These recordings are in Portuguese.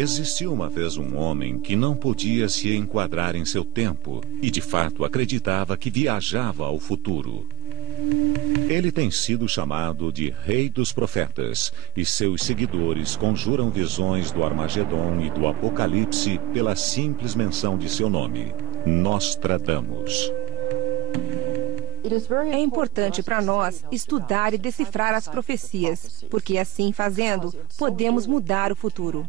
Existiu uma vez um homem que não podia se enquadrar em seu tempo e, de fato, acreditava que viajava ao futuro. Ele tem sido chamado de Rei dos Profetas, e seus seguidores conjuram visões do Armagedon e do Apocalipse pela simples menção de seu nome, Nostradamus. É importante para nós estudar e decifrar as profecias, porque assim fazendo, podemos mudar o futuro.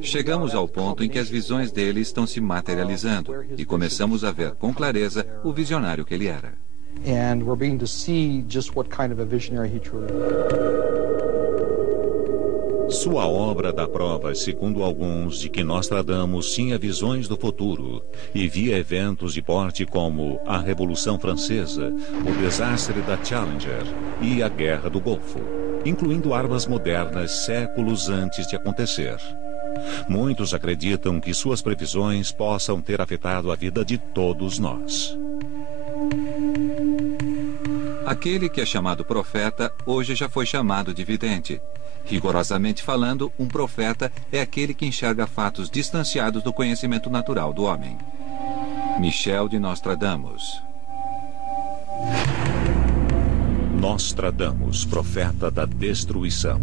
Chegamos ao ponto em que as visões dele estão se materializando e começamos a ver com clareza o visionário que ele era. Sua obra dá provas, segundo alguns, de que Nostradamus tinha visões do futuro e via eventos de porte como a Revolução Francesa, o desastre da Challenger e a Guerra do Golfo, incluindo armas modernas séculos antes de acontecer. Muitos acreditam que suas previsões possam ter afetado a vida de todos nós. Aquele que é chamado profeta, hoje já foi chamado de vidente. Rigorosamente falando, um profeta é aquele que enxerga fatos distanciados do conhecimento natural do homem. Michel de Nostradamus. Nostradamus, profeta da destruição.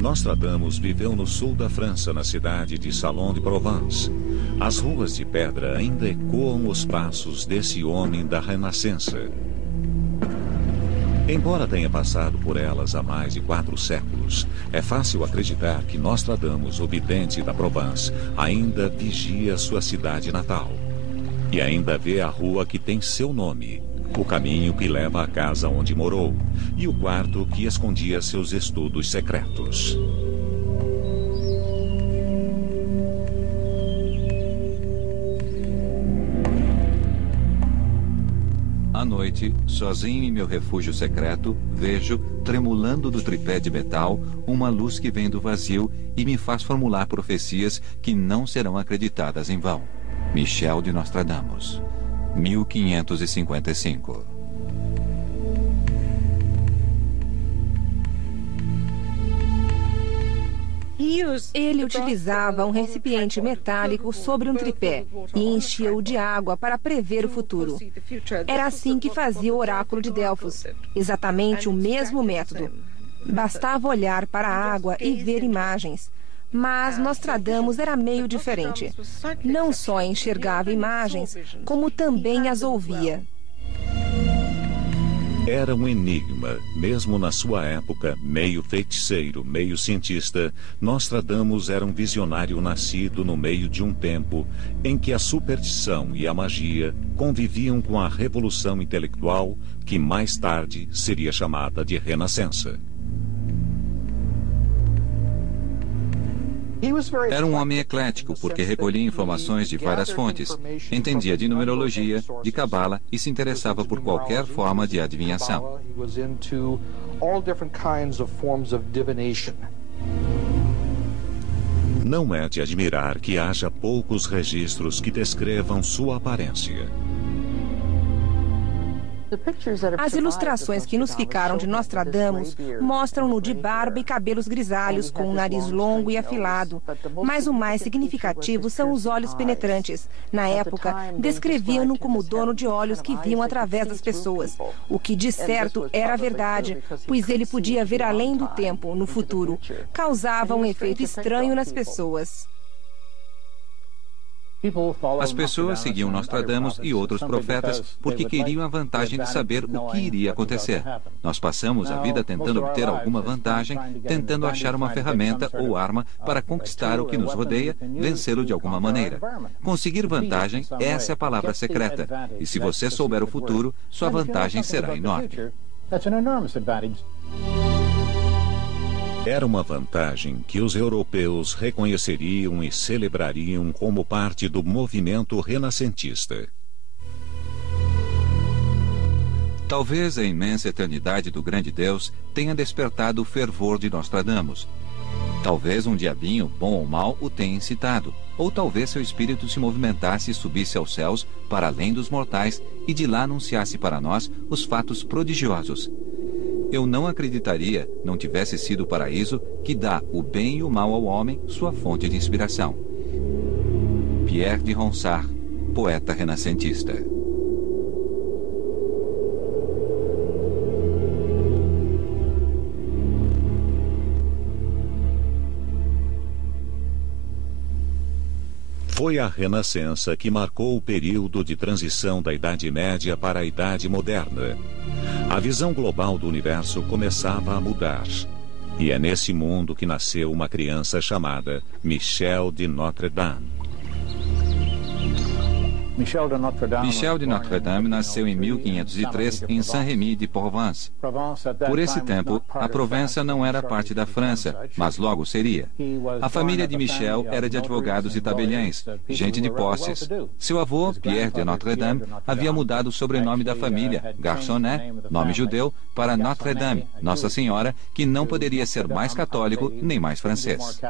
Nostradamus viveu no sul da França, na cidade de Salon de Provence. As ruas de pedra ainda ecoam os passos desse homem da Renascença. Embora tenha passado por elas há mais de 4 séculos, é fácil acreditar que Nostradamus, o vidente da Provence, ainda vigia sua cidade natal. E ainda vê a rua que tem seu nome, o caminho que leva à casa onde morou e o quarto que escondia seus estudos secretos. À noite, sozinho em meu refúgio secreto, vejo, tremulando do tripé de metal, uma luz que vem do vazio e me faz formular profecias que não serão acreditadas em vão. Michel de Nostradamus, 1555. Ele utilizava um recipiente metálico sobre um tripé e enchia-o de água para prever o futuro. Era assim que fazia o oráculo de Delfos, exatamente o mesmo método. Bastava olhar para a água e ver imagens. Mas Nostradamus era meio diferente. Não só enxergava imagens, como também as ouvia. Era um enigma, mesmo na sua época, meio feiticeiro, meio cientista. Nostradamus era um visionário nascido no meio de um tempo em que a superstição e a magia conviviam com a revolução intelectual que mais tarde seria chamada de Renascença. Era um homem eclético, porque recolhia informações de várias fontes, entendia de numerologia, de cabala e se interessava por qualquer forma de adivinhação. Não é de admirar que haja poucos registros que descrevam sua aparência. As ilustrações que nos ficaram de Nostradamus mostram-no de barba e cabelos grisalhos, com um nariz longo e afilado. Mas o mais significativo são os olhos penetrantes. Na época, descreviam-no como dono de olhos que viam através das pessoas. O que de certo era verdade, pois ele podia ver além do tempo, no futuro. Causava um efeito estranho nas pessoas. As pessoas seguiam Nostradamus e outros profetas porque queriam a vantagem de saber o que iria acontecer. Nós passamos a vida tentando obter alguma vantagem, tentando achar uma ferramenta ou arma para conquistar o que nos rodeia, vencê-lo de alguma maneira. Conseguir vantagem, essa é a palavra secreta. E se você souber o futuro, sua vantagem será enorme. Era uma vantagem que os europeus reconheceriam e celebrariam como parte do movimento renascentista. Talvez a imensa eternidade do grande Deus tenha despertado o fervor de Nostradamus. Talvez um diabinho, bom ou mau, o tenha incitado. Ou talvez seu espírito se movimentasse e subisse aos céus, para além dos mortais, e de lá anunciasse para nós os fatos prodigiosos. eu não acreditaria não tivesse sido o paraíso que dá o bem e o mal ao homem sua fonte de inspiração. Pierre de Ronsard, poeta renascentista. Foi a Renascença que marcou o período de transição da Idade Média para a Idade Moderna. A visão global do universo começava a mudar. E é nesse mundo que nasceu uma criança chamada Michel de Notre Dame. Michel de Notre Dame nasceu em 1503 em Saint-Rémy de Provence. Por esse tempo, a Provença não era parte da França, mas logo seria. A família de Michel era de advogados e tabeliães, gente de posses. Seu avô, Pierre de Notre Dame, havia mudado o sobrenome da família, Garçonnet, nome judeu, para Notre Dame, Nossa Senhora, que não poderia ser mais católico nem mais francês.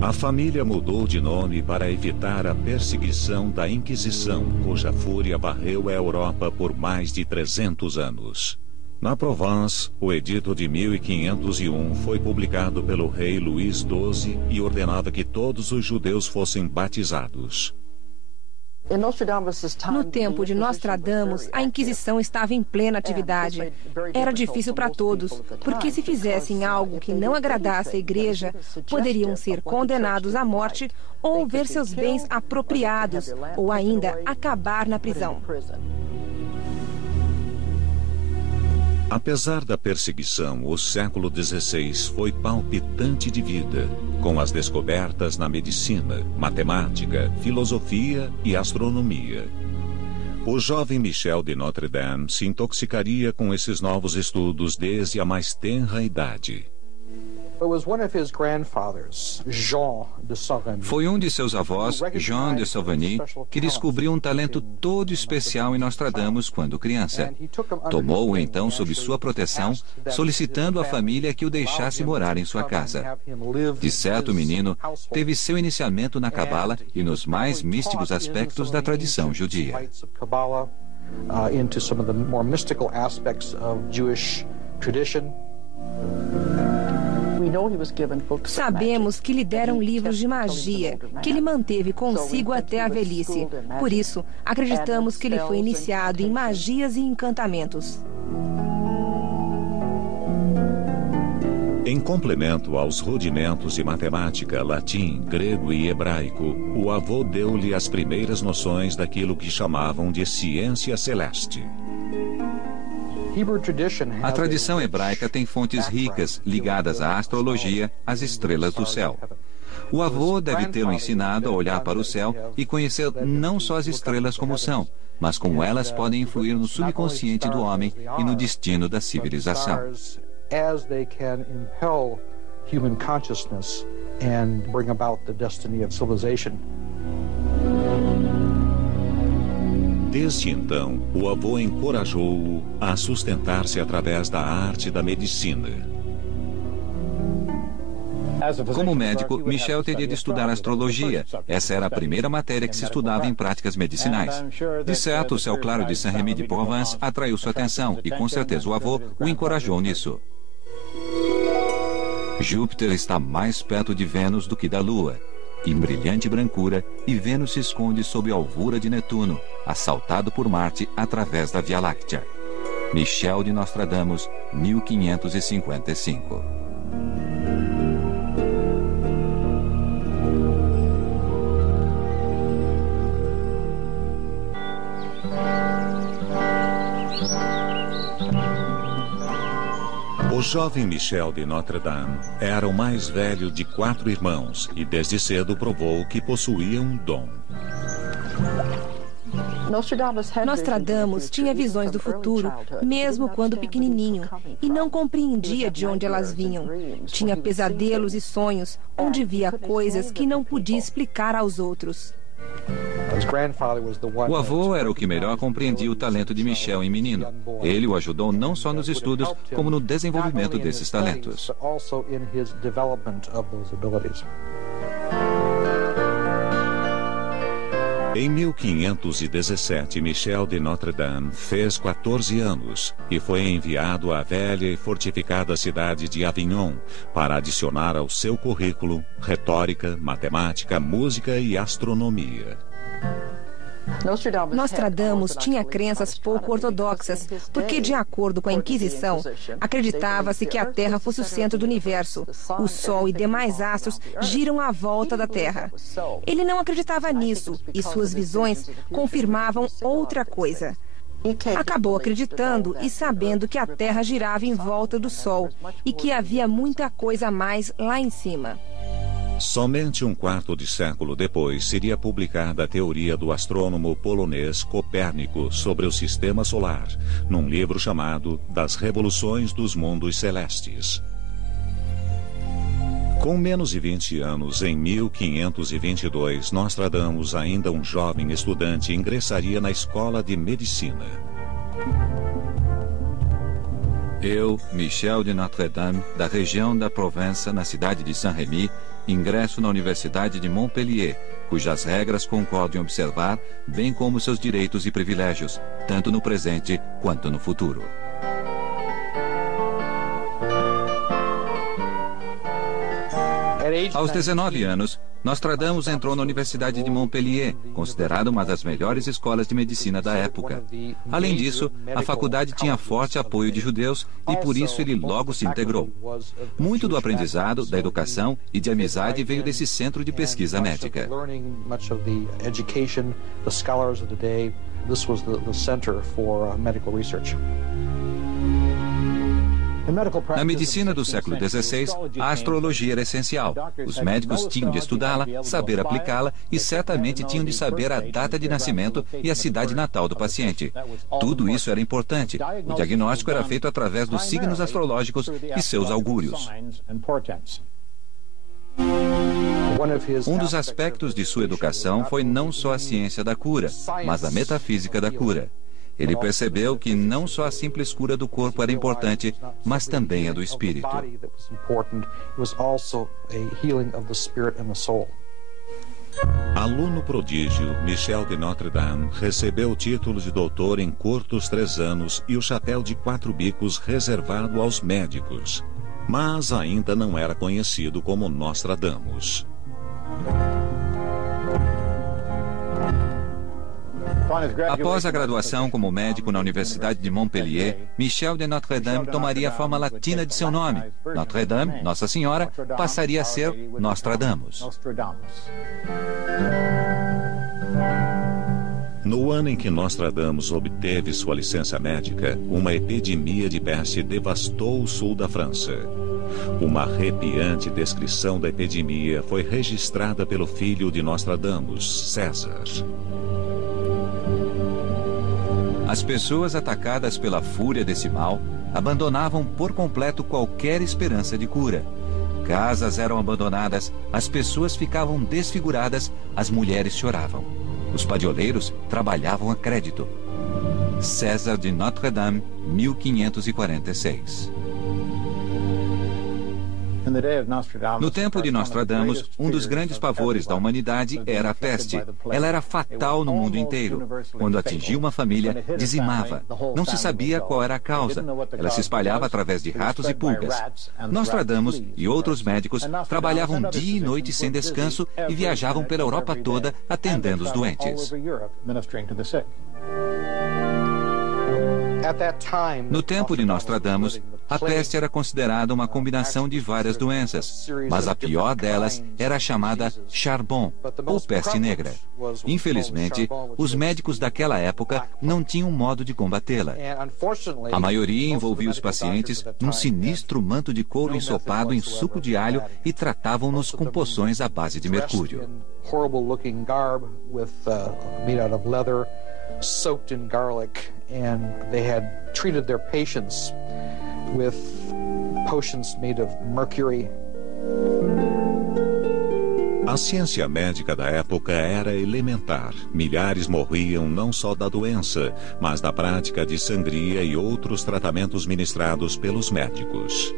A família mudou de nome para evitar a perseguição da Inquisição, cuja fúria varreu a Europa por mais de 300 anos. Na Provence, o Edito de 1501 foi publicado pelo rei Luís XII e ordenava que todos os judeus fossem batizados. No tempo de Nostradamus, a Inquisição estava em plena atividade. Era difícil para todos, porque se fizessem algo que não agradasse a igreja, poderiam ser condenados à morte ou ver seus bens apropriados, ou ainda acabar na prisão. Apesar da perseguição, o século XVI foi palpitante de vida, com as descobertas na medicina, matemática, filosofia e astronomia. O jovem Michel de Notre Dame se intoxicaria com esses novos estudos desde a mais tenra idade. Foi um de seus avós, Jean de Sauvigny, que descobriu um talento todo especial em Nostradamus quando criança. Tomou-o então sob sua proteção, solicitando à família que o deixasse morar em sua casa. De certo, o menino teve seu iniciamento na Cabala e nos mais místicos aspectos da tradição judia. Sabemos que lhe deram livros de magia, que ele manteve consigo até a velhice. Por isso, acreditamos que ele foi iniciado em magias e encantamentos. Em complemento aos rudimentos de matemática, latim, grego e hebraico, o avô deu-lhe as primeiras noções daquilo que chamavam de ciência celeste. A tradição hebraica tem fontes ricas ligadas à astrologia, às estrelas do céu. O avô deve tê-lo ensinado a olhar para o céu e conhecer não só as estrelas como são, mas como elas podem influir no subconsciente do homem e no destino da civilização. Desde então, o avô encorajou-o a sustentar-se através da arte da medicina. Como médico, Michel teria de estudar astrologia. Essa era a primeira matéria que se estudava em práticas medicinais. De certo, o céu claro de Saint-Rémy de Provence atraiu sua atenção e, com certeza, o avô o encorajou nisso. Júpiter está mais perto de Vênus do que da Lua, em brilhante brancura, e Vênus se esconde sob a alvura de Netuno, assaltado por Marte através da Via Láctea. Michel de Nostradamus, 1555. O jovem Michel de Notre Dame era o mais velho de 4 irmãos e desde cedo provou que possuía um dom. Nostradamus tinha visões do futuro, mesmo quando pequenininho, e não compreendia de onde elas vinham. Tinha pesadelos e sonhos, onde via coisas que não podia explicar aos outros. O avô era o que melhor compreendia o talento de Michel em menino. Ele o ajudou não só nos estudos, como no desenvolvimento desses talentos. Em 1517, Michel de Notre-Dame fez 14 anos e foi enviado à velha e fortificada cidade de Avignon para adicionar ao seu currículo retórica, matemática, música e astronomia. Nostradamus tinha crenças pouco ortodoxas, porque, de acordo com a Inquisição, acreditava-se que a Terra fosse o centro do universo. O Sol e demais astros giram à volta da Terra. Ele não acreditava nisso, e suas visões confirmavam outra coisa. Acabou acreditando e sabendo que a Terra girava em volta do Sol e que havia muita coisa a mais lá em cima. Somente um quarto de século depois seria publicada a teoria do astrônomo polonês Copérnico sobre o Sistema Solar, num livro chamado Das Revoluções dos Mundos Celestes. Com menos de 20 anos, em 1522, Nostradamus, ainda um jovem estudante, ingressaria na escola de medicina. Eu, Michel de Notre-Dame, da região da Provença, na cidade de Saint-Rémy, ingresso na Universidade de Montpellier, cujas regras concordo em observar, bem como seus direitos e privilégios, tanto no presente quanto no futuro. Aos 19 anos, Nostradamus entrou na Universidade de Montpellier, considerada uma das melhores escolas de medicina da época. Além disso, a faculdade tinha forte apoio de judeus e por isso ele logo se integrou. Muito do aprendizado, da educação e de amizade veio desse centro de pesquisa médica. Na medicina do século XVI, a astrologia era essencial. Os médicos tinham de estudá-la, saber aplicá-la e certamente tinham de saber a data de nascimento e a cidade natal do paciente. Tudo isso era importante. O diagnóstico era feito através dos signos astrológicos e seus augúrios. Um dos aspectos de sua educação foi não só a ciência da cura, mas a metafísica da cura. Ele percebeu que não só a simples cura do corpo era importante, mas também a do espírito. Aluno prodígio, Michel de Notre-Dame recebeu o título de doutor em curtos 3 anos e o chapéu de 4 bicos reservado aos médicos. Mas ainda não era conhecido como Nostradamus. Após a graduação como médico na Universidade de Montpellier, Michel de Notre-Dame tomaria a forma latina de seu nome. Notre-Dame, Nossa Senhora, passaria a ser Nostradamus. No ano em que Nostradamus obteve sua licença médica, uma epidemia de peste devastou o sul da França. Uma arrepiante descrição da epidemia foi registrada pelo filho de Nostradamus, César. As pessoas atacadas pela fúria desse mal abandonavam por completo qualquer esperança de cura. Casas eram abandonadas, as pessoas ficavam desfiguradas, as mulheres choravam. Os padioleiros trabalhavam a crédito. César de Notre-Dame, 1546. No tempo de Nostradamus, um dos grandes pavores da humanidade era a peste. Ela era fatal no mundo inteiro. Quando atingia uma família, dizimava. Não se sabia qual era a causa. Ela se espalhava através de ratos e pulgas. Nostradamus e outros médicos trabalhavam dia e noite sem descanso e viajavam pela Europa toda atendendo os doentes. No tempo de Nostradamus, a peste era considerada uma combinação de várias doenças, mas a pior delas era a chamada charbon, ou peste negra. Infelizmente, os médicos daquela época não tinham modo de combatê-la. A maioria envolvia os pacientes num sinistro manto de couro ensopado em suco de alho e tratavam-nos com poções à base de mercúrio. Soaked in garlic, and they had treated their patients with potions made of mercury. A ciência médica da época era elementar. Milhares morriam não só da doença, mas da prática de sangria e outros tratamentos ministrados pelos médicos.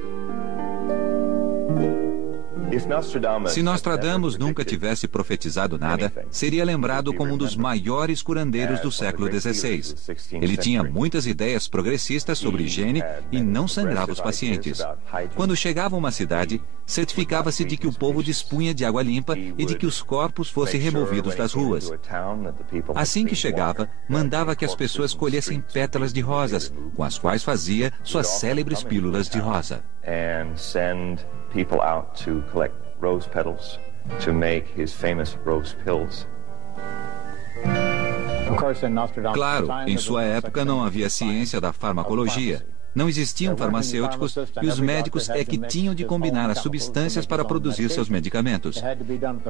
Se Nostradamus nunca tivesse profetizado nada, seria lembrado como um dos maiores curandeiros do século XVI. Ele tinha muitas ideias progressistas sobre higiene e não sangrava os pacientes. Quando chegava a uma cidade, certificava-se de que o povo dispunha de água limpa e de que os corpos fossem removidos das ruas. Assim que chegava, mandava que as pessoas colhessem pétalas de rosas, com as quais fazia suas célebres pílulas de rosa. People out to collect rose petals to make his famous rose pills. Claro, em sua época não havia ciência da farmacologia. Não existiam farmacêuticos e os médicos é que tinham de combinar as substâncias para produzir seus medicamentos.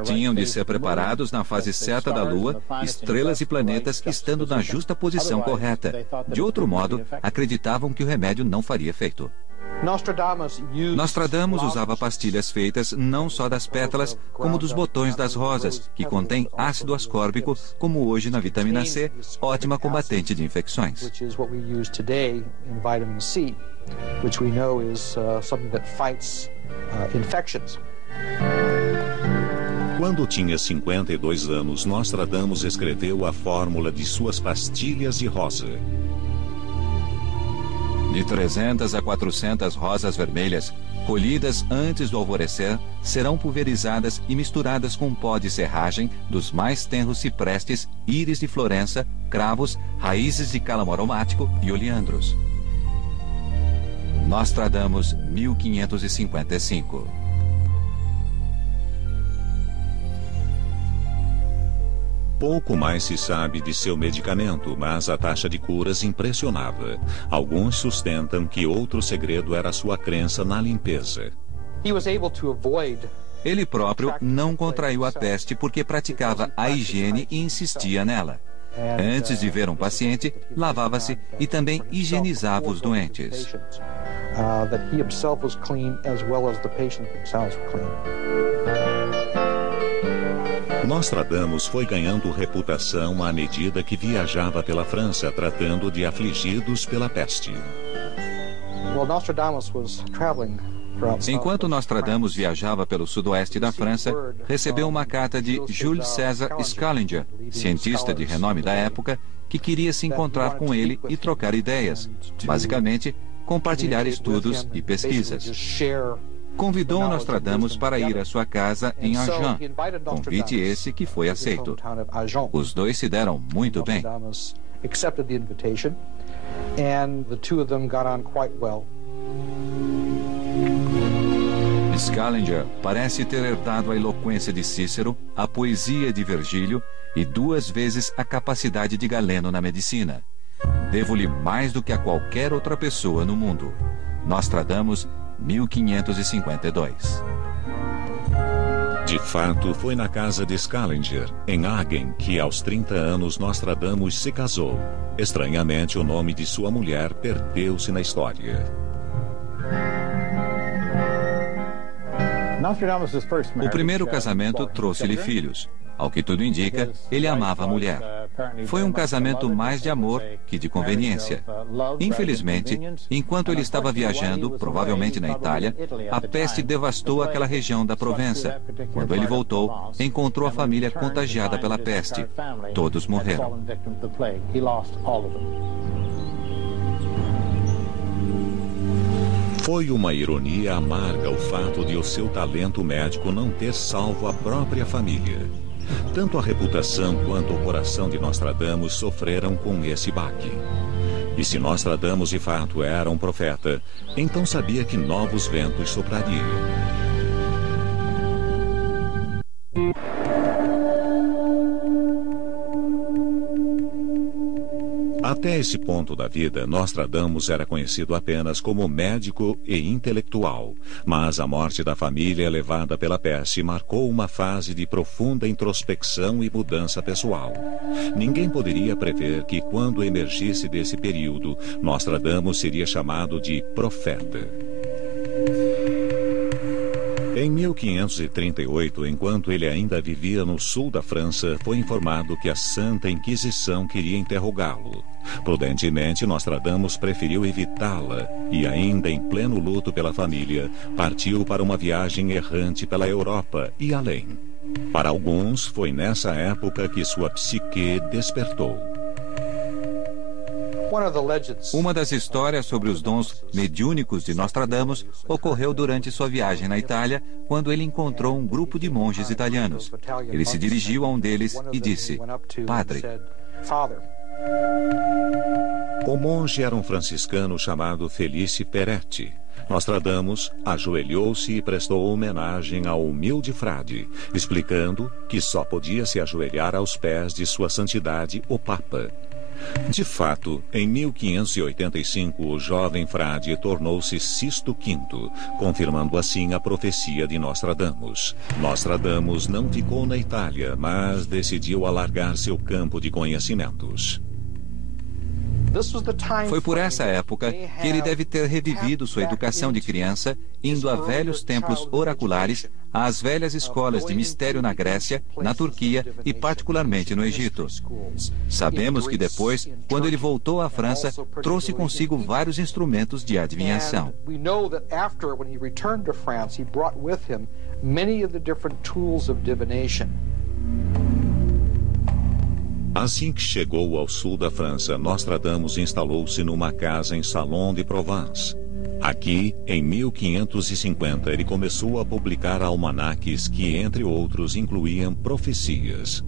Tinham de ser preparados na fase certa da Lua, estrelas e planetas estando na justa posição correta. De outro modo, acreditavam que o remédio não faria efeito. Nostradamus usava pastilhas feitas não só das pétalas, como dos botões das rosas, que contém ácido ascórbico, como hoje na vitamina C, ótima combatente de infecções. Quando tinha 52 anos, Nostradamus escreveu a fórmula de suas pastilhas de rosa. De 300 a 400 rosas vermelhas, colhidas antes do alvorecer, serão pulverizadas e misturadas com pó de serragem dos mais tenros ciprestes, íris de Florença, cravos, raízes de cálamo aromático e oleandros. Nostradamus, 1555. Pouco mais se sabe de seu medicamento, mas a taxa de curas impressionava. Alguns sustentam que outro segredo era sua crença na limpeza. Ele próprio não contraiu a peste porque praticava a higiene e insistia nela. Antes de ver um paciente, lavava-se e também higienizava os doentes. Nostradamus foi ganhando reputação à medida que viajava pela França, tratando de afligidos pela peste. Enquanto Nostradamus viajava pelo sudoeste da França, recebeu uma carta de Jules César Scaliger, cientista de renome da época, que queria se encontrar com ele e trocar ideias, basicamente, compartilhar estudos e pesquisas. Convidou Nostradamus para ir à sua casa em Agen, convite esse que foi aceito. Os dois se deram muito bem. Scaliger parece ter herdado a eloquência de Cícero, a poesia de Virgílio e 2 vezes a capacidade de Galeno na medicina. Devo-lhe mais do que a qualquer outra pessoa no mundo. Nostradamus, 1552. De fato, foi na casa de Scaliger, em Agen, que aos 30 anos Nostradamus se casou. Estranhamente, o nome de sua mulher perdeu-se na história. O primeiro casamento trouxe-lhe filhos. Ao que tudo indica, ele amava a mulher. Foi um casamento mais de amor que de conveniência. Infelizmente, enquanto ele estava viajando, provavelmente na Itália, a peste devastou aquela região da Provença. Quando ele voltou, encontrou a família contagiada pela peste. Todos morreram. Foi uma ironia amarga o fato de o seu talento médico não ter salvo a própria família. Tanto a reputação quanto o coração de Nostradamus sofreram com esse baque. E se Nostradamus de fato era um profeta, então sabia que novos ventos soprariam. Até esse ponto da vida, Nostradamus era conhecido apenas como médico e intelectual. Mas a morte da família levada pela peste marcou uma fase de profunda introspecção e mudança pessoal. Ninguém poderia prever que, quando emergisse desse período, Nostradamus seria chamado de profeta. Em 1538, enquanto ele ainda vivia no sul da França, foi informado que a Santa Inquisição queria interrogá-lo. Prudentemente, Nostradamus preferiu evitá-la e, ainda em pleno luto pela família, partiu para uma viagem errante pela Europa e além. Para alguns, foi nessa época que sua psique despertou. Uma das histórias sobre os dons mediúnicos de Nostradamus ocorreu durante sua viagem na Itália, quando ele encontrou um grupo de monges italianos. Ele se dirigiu a um deles e disse: "Padre." O monge era um franciscano chamado Felice Peretti. Nostradamus ajoelhou-se e prestou homenagem ao humilde frade, explicando que só podia se ajoelhar aos pés de Sua Santidade, o Papa. De fato, em 1585, o jovem frade tornou-se Sisto V, confirmando assim a profecia de Nostradamus. Nostradamus não ficou na Itália, mas decidiu alargar seu campo de conhecimentos. Foi por essa época que ele deve ter revivido sua educação de criança, indo a velhos templos oraculares, às velhas escolas de mistério na Grécia, na Turquia e particularmente no Egito. Sabemos que depois, quando ele voltou à França, trouxe consigo vários instrumentos de adivinhação. Assim que chegou ao sul da França, Nostradamus instalou-se numa casa em Salon de Provence. Aqui, em 1550, ele começou a publicar almanaques que, entre outros, incluíam profecias.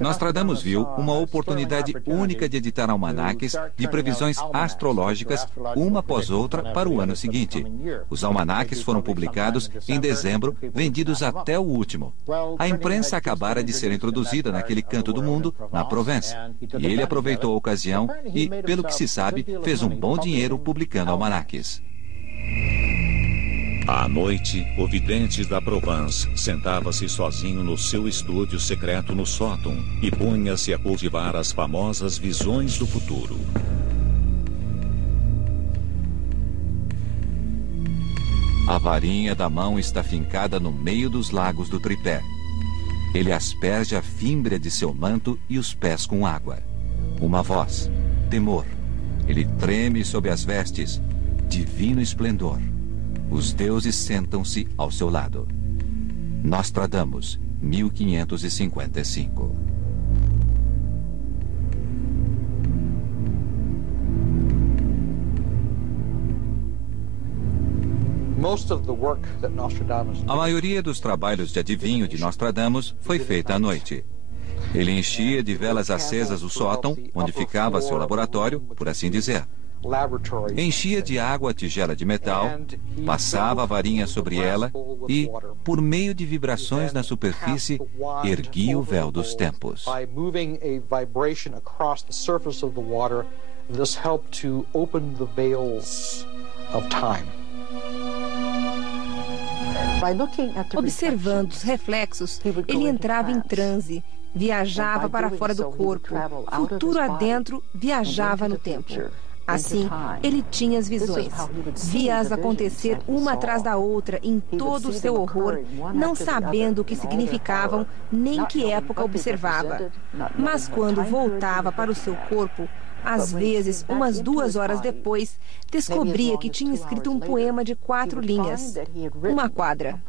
Nostradamus viu uma oportunidade única de editar almanaques de previsões astrológicas, uma após outra, para o ano seguinte. Os almanaques foram publicados em dezembro, vendidos até o último. A imprensa acabara de ser introduzida naquele canto do mundo, na Provence, e ele aproveitou a ocasião e, pelo que se sabe, fez um bom dinheiro publicando almanaques. À noite, o vidente da Provence sentava-se sozinho no seu estúdio secreto no sótão e punha-se a cultivar as famosas visões do futuro. A varinha da mão está fincada no meio dos lagos do tripé. Ele asperge a fímbria de seu manto e os pés com água. Uma voz, temor. Ele treme sob as vestes, divino esplendor. Os deuses sentam-se ao seu lado. Nostradamus, 1555. A maioria dos trabalhos de adivinho de Nostradamus foi feita à noite. Ele enchia de velas acesas o sótão, onde ficava seu laboratório, por assim dizer. Enchia de água a tigela de metal, passava a varinha sobre ela e, por meio de vibrações na superfície, erguia o véu dos tempos. Observando os reflexos, ele entrava em transe, viajava para fora do corpo, futuro adentro, viajava no tempo. Assim, ele tinha as visões, via-as acontecer uma atrás da outra em todo o seu horror, não sabendo o que significavam nem que época observava. Mas quando voltava para o seu corpo, às vezes, umas 2 horas depois, descobria que tinha escrito um poema de 4 linhas, uma quadra.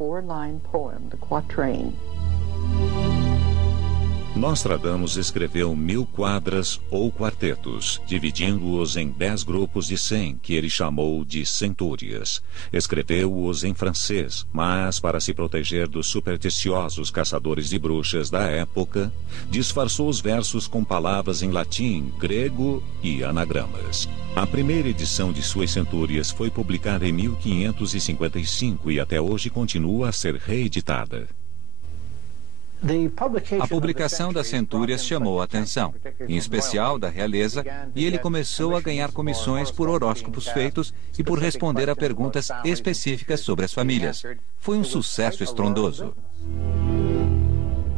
Nostradamus escreveu 1000 quadras ou quartetos, dividindo-os em 10 grupos de 100, que ele chamou de centúrias. Escreveu-os em francês, mas, para se proteger dos supersticiosos caçadores de bruxas da época, disfarçou os versos com palavras em latim, grego e anagramas. A primeira edição de suas centúrias foi publicada em 1555 e até hoje continua a ser reeditada. A publicação das centúrias chamou a atenção, em especial da realeza, e ele começou a ganhar comissões por horóscopos feitos e por responder a perguntas específicas sobre as famílias. Foi um sucesso estrondoso.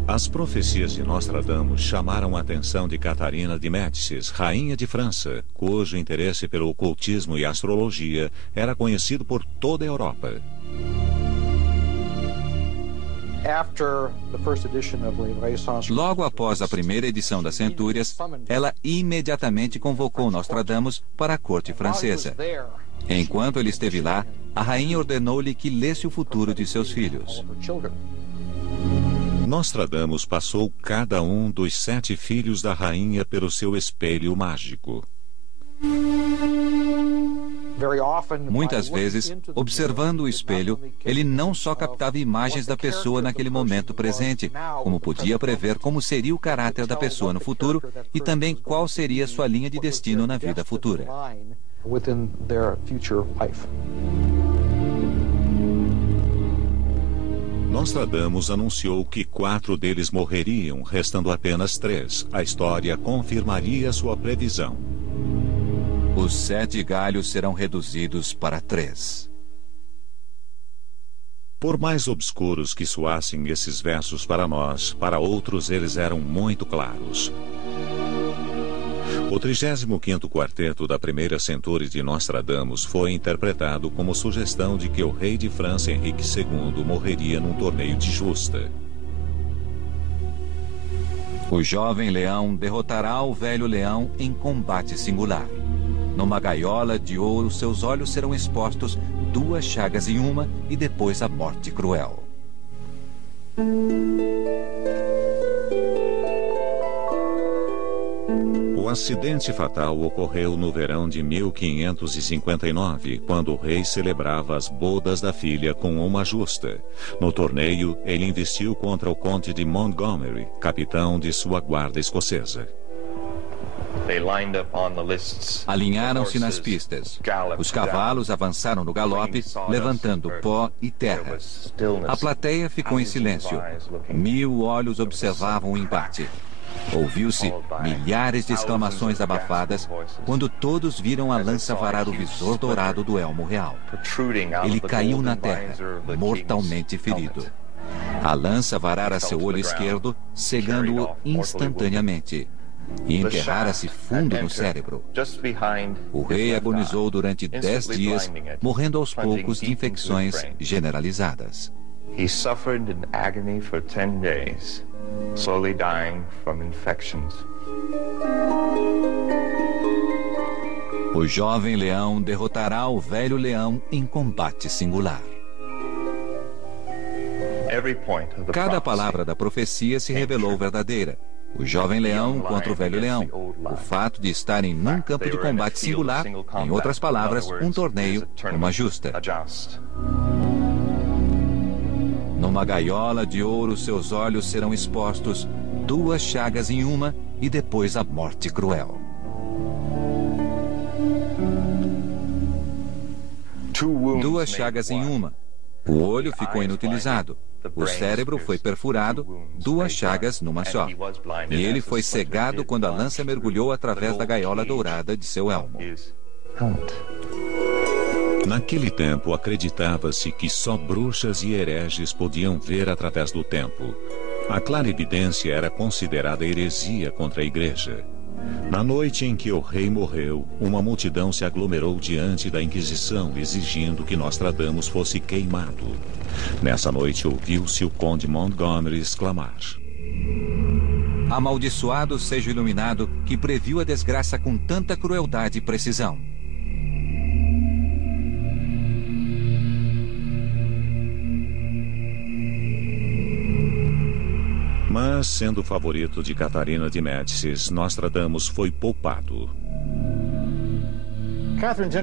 As profecias de Nostradamus chamaram a atenção de Catarina de Médicis, rainha de França, cujo interesse pelo ocultismo e astrologia era conhecido por toda a Europa. Logo após a primeira edição das Centúrias, ela imediatamente convocou Nostradamus para a corte francesa. Enquanto ele esteve lá, a rainha ordenou-lhe que lesse o futuro de seus filhos. Nostradamus passou cada um dos 7 filhos da rainha pelo seu espelho mágico. Muitas vezes, observando o espelho, ele não só captava imagens da pessoa naquele momento presente, como podia prever como seria o caráter da pessoa no futuro e também qual seria sua linha de destino na vida futura. Nostradamus anunciou que 4 deles morreriam, restando apenas 3. A história confirmaria sua previsão. Os 7 galhos serão reduzidos para 3. Por mais obscuros que soassem esses versos para nós, para outros eles eram muito claros. O 35º quarteto da primeira centúria de Nostradamus foi interpretado como sugestão de que o rei de França, Henrique II, morreria num torneio de justa. O jovem leão derrotará o velho leão em combate singular. Numa gaiola de ouro, seus olhos serão expostos, 2 chagas em uma, e depois a morte cruel. O acidente fatal ocorreu no verão de 1559, quando o rei celebrava as bodas da filha com uma justa. No torneio, ele investiu contra o conde de Montgomery, capitão de sua guarda escocesa. Alinharam-se nas pistas. Os cavalos avançaram no galope, levantando pó e terra. A plateia ficou em silêncio. 1000 olhos observavam o embate. Ouviu-se milhares de exclamações abafadas quando todos viram a lança varar o visor dourado do elmo real. Ele caiu na terra, mortalmente ferido. A lança varara seu olho esquerdo, cegando-o instantaneamente. E enterrara-se fundo no cérebro. O rei agonizou durante 10 dias, morrendo aos poucos de infecções generalizadas. He suffered in agony for 10 days, slowly dying from infections. O jovem leão derrotará o velho leão em combate singular. Cada palavra da profecia se revelou verdadeira. O jovem leão contra o velho leão. O fato de estarem num campo de combate singular, em outras palavras, um torneio, uma justa. Numa gaiola de ouro, seus olhos serão expostos, 2 chagas em uma, e depois a morte cruel. 2 chagas em uma. O olho ficou inutilizado. O cérebro foi perfurado, 2 chagas numa só. E ele foi cegado quando a lança mergulhou através da gaiola dourada de seu elmo. Naquele tempo, acreditava-se que só bruxas e hereges podiam ver através do tempo. A clarividência era considerada heresia contra a igreja. Na noite em que o rei morreu, uma multidão se aglomerou diante da Inquisição, exigindo que Nostradamus fosse queimado. Nessa noite, ouviu-se o conde Montgomery exclamar: "Amaldiçoado seja o iluminado que previu a desgraça com tanta crueldade e precisão." Mas, sendo o favorito de Catarina de Médicis, Nostradamus foi poupado.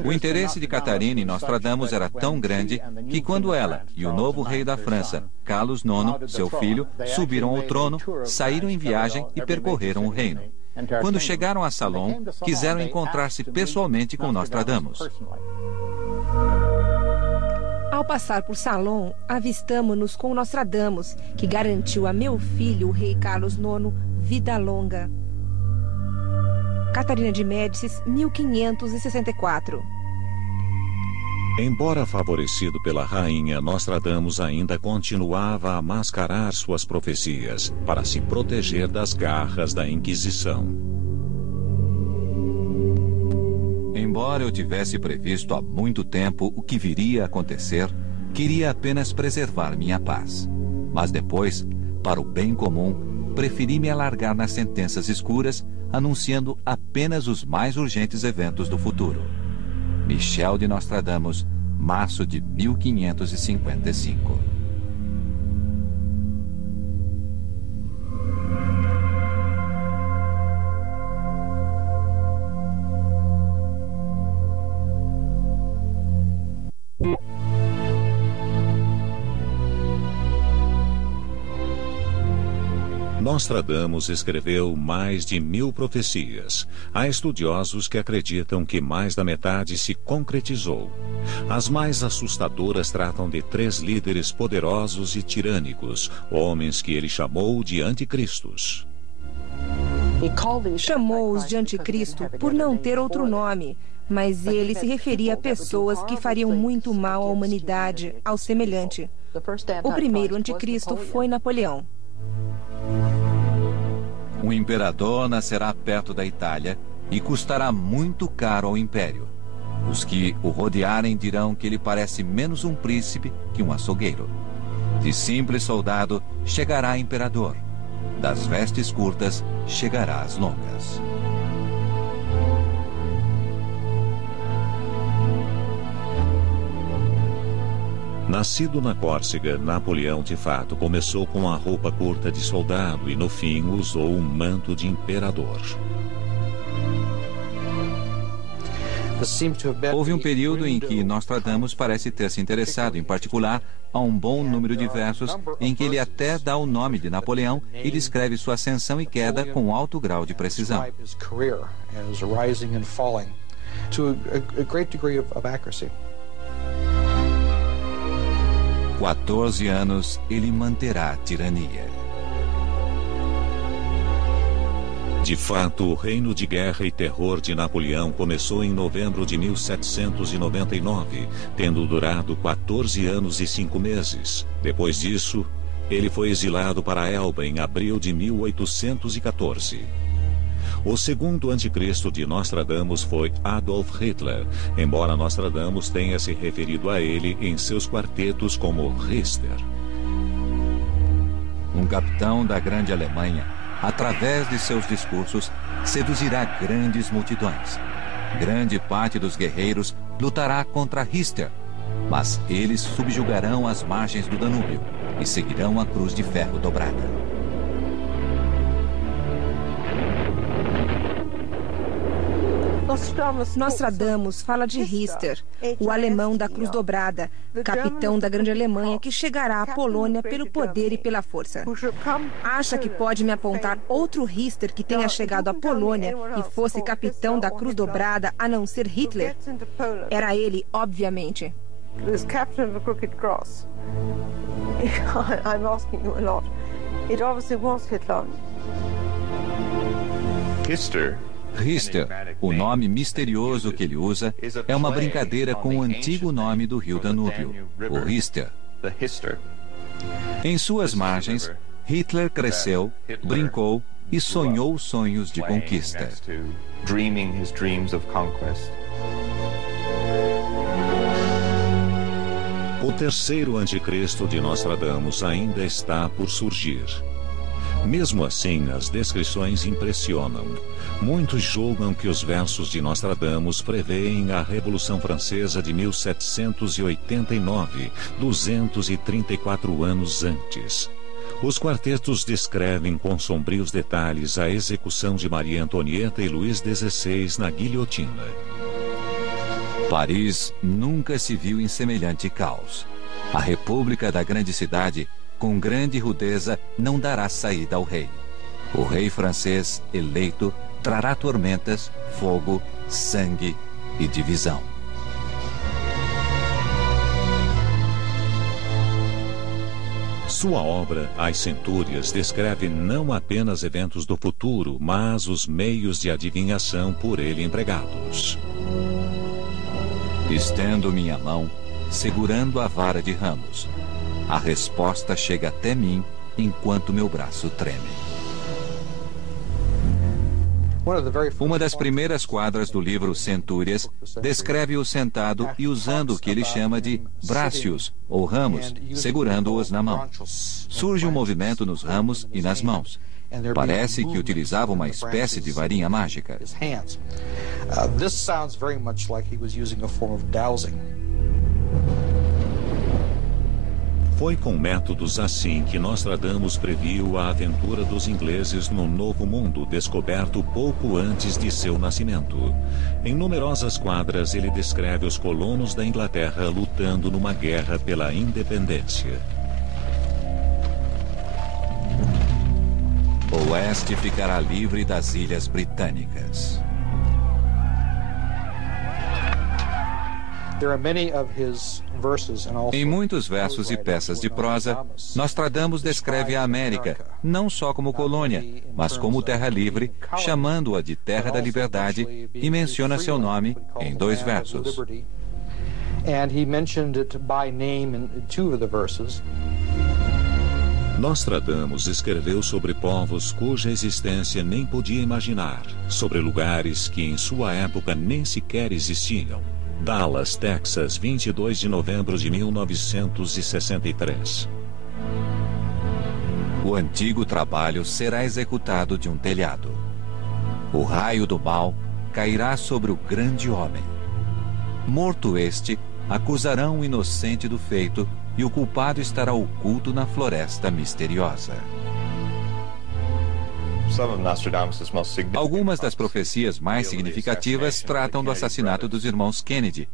O interesse de Catarina em Nostradamus era tão grande que quando ela e o novo rei da França, Carlos IX, seu filho, subiram ao trono, saíram em viagem e percorreram o reino. Quando chegaram a Salom, quiseram encontrar-se pessoalmente com Nostradamus. Ao passar por Salom, avistamo-nos com Nostradamus, que garantiu a meu filho, o rei Carlos IX, vida longa. Catarina de Médicis, 1564. Embora favorecido pela rainha, Nostradamus ainda continuava a mascarar suas profecias para se proteger das garras da Inquisição. Embora eu tivesse previsto há muito tempo o que viria a acontecer, queria apenas preservar minha paz. Mas depois, para o bem comum, preferi me alargar nas sentenças escuras, anunciando apenas os mais urgentes eventos do futuro. Michel de Nostradamus, março de 1555. Nostradamus escreveu mais de 1000 profecias. Há estudiosos que acreditam que mais da metade se concretizou. As mais assustadoras tratam de 3 líderes poderosos e tirânicos, homens que ele chamou de anticristos. Chamou-os de anticristo por não ter outro nome, mas ele se referia a pessoas que fariam muito mal à humanidade, ao semelhante. O primeiro anticristo foi Napoleão. Um imperador nascerá perto da Itália e custará muito caro ao império. Os que o rodearem dirão que ele parece menos um príncipe que um açougueiro. De simples soldado chegará imperador. Das vestes curtas chegará às longas. Nascido na Córcega, Napoleão de fato começou com a roupa curta de soldado e no fim usou um manto de imperador. Houve um período em que Nostradamus parece ter se interessado, em particular, a um bom número de versos em que ele até dá o nome de Napoleão e descreve sua ascensão e queda com alto grau de precisão. 14 anos ele manterá a tirania. De fato, o reino de guerra e terror de Napoleão começou em novembro de 1799, tendo durado 14 anos e 5 meses. Depois disso, ele foi exilado para Elba em abril de 1814. O segundo anticristo de Nostradamus foi Adolf Hitler, embora Nostradamus tenha se referido a ele em seus quartetos como Richter. Um capitão da grande Alemanha, através de seus discursos, seduzirá grandes multidões. Grande parte dos guerreiros lutará contra Richter, mas eles subjugarão as margens do Danúbio e seguirão a cruz de ferro dobrada. Nostradamus fala de Richter, o alemão da cruz dobrada, capitão da grande Alemanha que chegará à Polônia pelo poder e pela força. Acha que pode me apontar outro Richter que tenha chegado à Polônia e fosse capitão da cruz dobrada a não ser Hitler? Era ele, obviamente. Richter, o nome misterioso que ele usa, é uma brincadeira com o antigo nome do rio Danúbio, o Rister. Em suas margens, Hitler cresceu, brincou e sonhou sonhos de conquista. O terceiro anticristo de Nostradamus ainda está por surgir. Mesmo assim, as descrições impressionam. Muitos julgam que os versos de Nostradamus preveem a Revolução Francesa de 1789, 234 anos antes. Os quartetos descrevem com sombrios detalhes a execução de Maria Antonieta e Luís XVI na guilhotina. Paris nunca se viu em semelhante caos. A República da grande cidade, com grande rudeza, não dará saída ao rei. O rei francês eleito trará tormentas, fogo, sangue e divisão. Sua obra, As Centúrias, descreve não apenas eventos do futuro, mas os meios de adivinhação por ele empregados. Estendo minha mão, segurando a vara de ramos. A resposta chega até mim enquanto meu braço treme. Uma das primeiras quadras do livro Centúrias descreve-o sentado e usando o que ele chama de brácios, ou ramos, segurando-os na mão. Surge um movimento nos ramos e nas mãos. Parece que utilizava uma espécie de varinha mágica. Foi com métodos assim que Nostradamus previu a aventura dos ingleses no Novo Mundo, descoberto pouco antes de seu nascimento. Em numerosas quadras, ele descreve os colonos da Inglaterra lutando numa guerra pela independência. O Oeste ficará livre das Ilhas Britânicas. Em muitos versos e peças de prosa, Nostradamus descreve a América, não só como colônia, mas como terra livre, chamando-a de Terra da Liberdade, e menciona seu nome em 2 versos. Nostradamus escreveu sobre povos cuja existência nem podia imaginar, sobre lugares que em sua época nem sequer existiam. Dallas, Texas, 22 de novembro de 1963. O antigo trabalho será executado de um telhado. O raio do mal cairá sobre o grande homem. Morto este, acusarão o inocente do feito e o culpado estará oculto na floresta misteriosa. Algumas das profecias mais significativas tratam do assassinato dos irmãos Kennedy.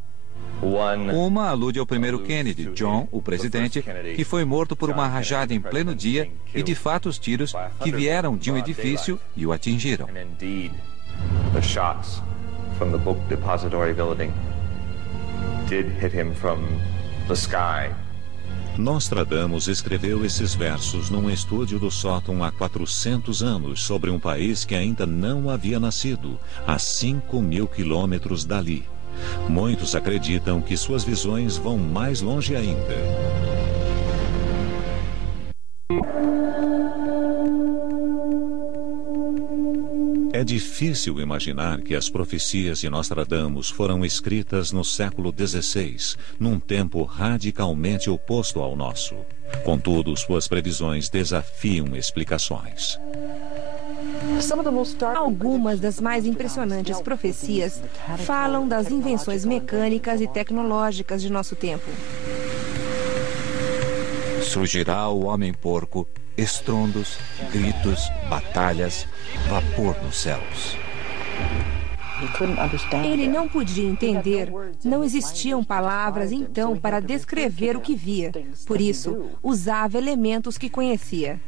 Uma alude ao primeiro Kennedy, John, o presidente, que foi morto por uma rajada em pleno dia e de fato os tiros que vieram de um edifício e o atingiram. The shots from the book depository building did hit him from the sky. Nostradamus escreveu esses versos num estúdio do sótão há 400 anos sobre um país que ainda não havia nascido, a 5.000 quilômetros dali. Muitos acreditam que suas visões vão mais longe ainda. É difícil imaginar que as profecias de Nostradamus foram escritas no século XVI, num tempo radicalmente oposto ao nosso. Contudo, suas previsões desafiam explicações. Algumas das mais impressionantes profecias falam das invenções mecânicas e tecnológicas de nosso tempo. Surgirá o homem-porco, estrondos, gritos, batalhas, vapor nos céus. Ele não podia entender, não existiam palavras então para descrever o que via. Por isso, usava elementos que conhecia.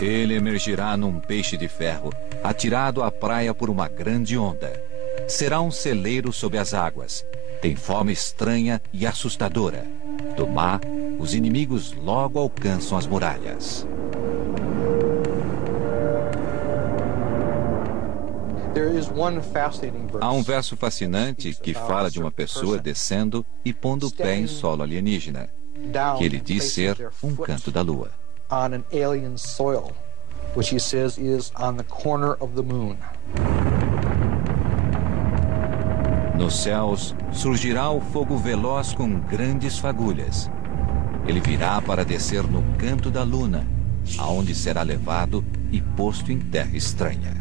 Ele emergirá num peixe de ferro, atirado à praia por uma grande onda. Será um celeiro sob as águas. Tem forma estranha e assustadora. Do mar, os inimigos logo alcançam as muralhas. Há um verso fascinante que fala de uma pessoa descendo e pondo o pé em solo alienígena, que ele diz ser um canto da lua. Nos céus surgirá o fogo veloz com grandes fagulhas. Ele virá para descer no canto da luna, aonde será levado e posto em terra estranha.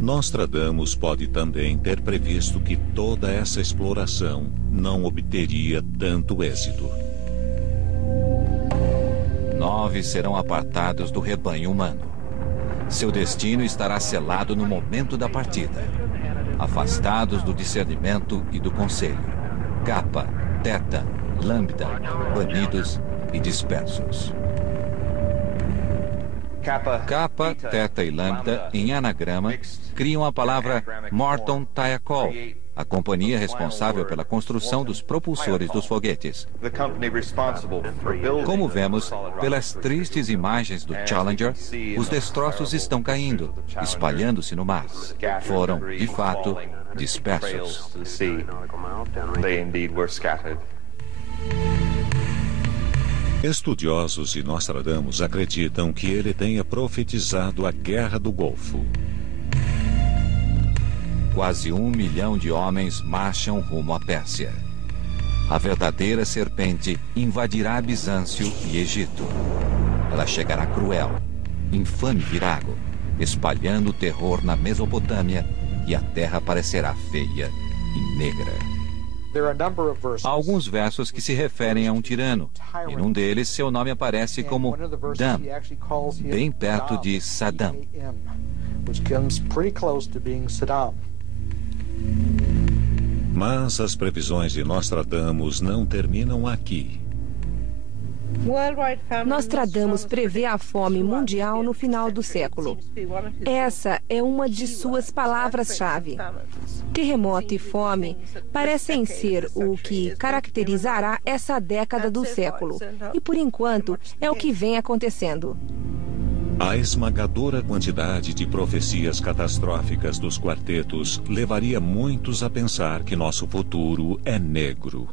Nostradamus pode também ter previsto que toda essa exploração não obteria tanto êxito. 9 serão apartados do rebanho humano. Seu destino estará selado no momento da partida. Afastados do discernimento e do conselho. Kappa, Theta, Lambda, banidos e dispersos. Kappa, Theta e Lambda, em anagrama, criam a palavra Morton Thiakol, a companhia responsável pela construção dos propulsores dos foguetes. Como vemos, pelas tristes imagens do Challenger, os destroços estão caindo, espalhando-se no mar. Foram, de fato, dispersos. Estudiosos de Nostradamus acreditam que ele tenha profetizado a Guerra do Golfo. Quase 1 milhão de homens marcham rumo à Pérsia. A verdadeira serpente invadirá Bizâncio e Egito. Ela chegará cruel, infame virago, espalhando o terror na Mesopotâmia, e a terra parecerá feia e negra. Há alguns versos que se referem a um tirano, e num deles seu nome aparece como Dam, bem perto de Saddam. Mas as previsões de Nostradamus não terminam aqui. Nostradamus prevê a fome mundial no final do século. Essa é uma de suas palavras-chave. Terremoto e fome parecem ser o que caracterizará essa década do século. E, por enquanto, é o que vem acontecendo. A esmagadora quantidade de profecias catastróficas dos quartetos levaria muitos a pensar que nosso futuro é negro.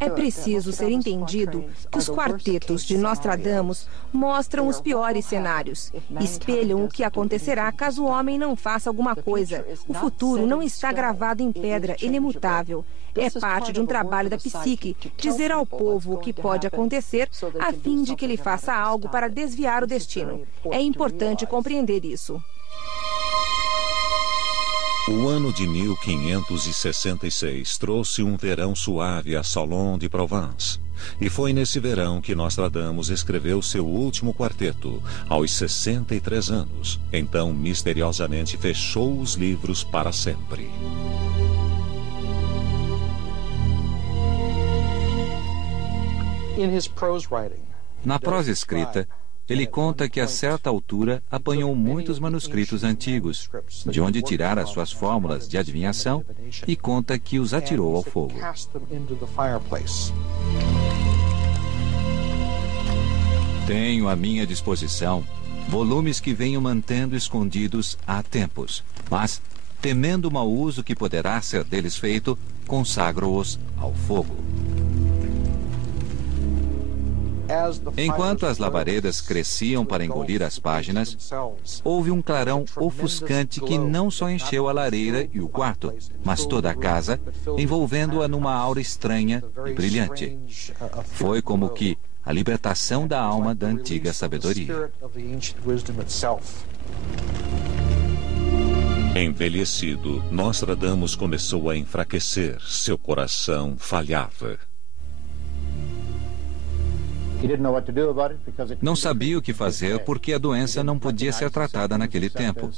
É preciso ser entendido que os quartetos de Nostradamus mostram os piores cenários. Espelham o que acontecerá caso o homem não faça alguma coisa. O futuro não está gravado em pedra, ele é mutável. É parte de um trabalho da psique dizer ao povo o que pode acontecer a fim de que ele faça algo para desviar o destino. É importante compreender isso. O ano de 1566 trouxe um verão suave a Salon de Provence. E foi nesse verão que Nostradamus escreveu seu último quarteto, aos 63 anos. Então, misteriosamente, fechou os livros para sempre. Na prosa escrita, ele conta que a certa altura apanhou muitos manuscritos antigos, de onde tirara suas fórmulas de adivinhação, e conta que os atirou ao fogo. Tenho à minha disposição volumes que venho mantendo escondidos há tempos, mas, temendo o mau uso que poderá ser deles feito, consagro-os ao fogo. Enquanto as labaredas cresciam para engolir as páginas, houve um clarão ofuscante que não só encheu a lareira e o quarto, mas toda a casa, envolvendo-a numa aura estranha e brilhante. Foi como que a libertação da alma da antiga sabedoria. Envelhecido, Nostradamus começou a enfraquecer. Seu coração falhava. Não sabia o que fazer porque a doença não podia ser tratada naquele tempo.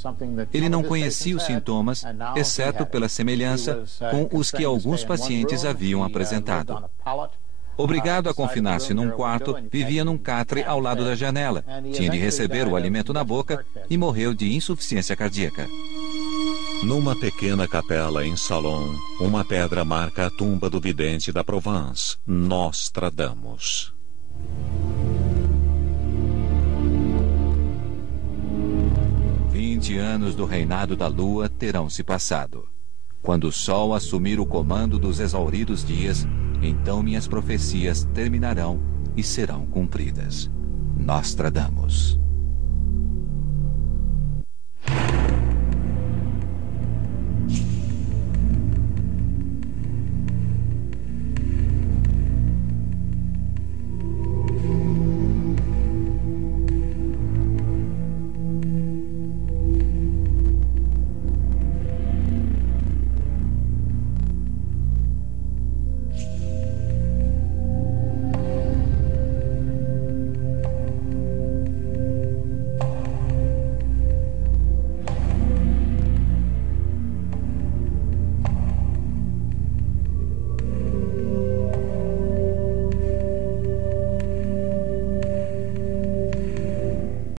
Ele não conhecia os sintomas, exceto pela semelhança com os que alguns pacientes haviam apresentado. Obrigado a confinar-se num quarto, vivia num catre ao lado da janela, tinha de receber o alimento na boca e morreu de insuficiência cardíaca. Numa pequena capela em Salon, uma pedra marca a tumba do vidente da Provence, Nostradamus. Anos do reinado da lua terão se passado. Quando o sol assumir o comando dos exauridos dias, então minhas profecias terminarão e serão cumpridas. Nostradamus.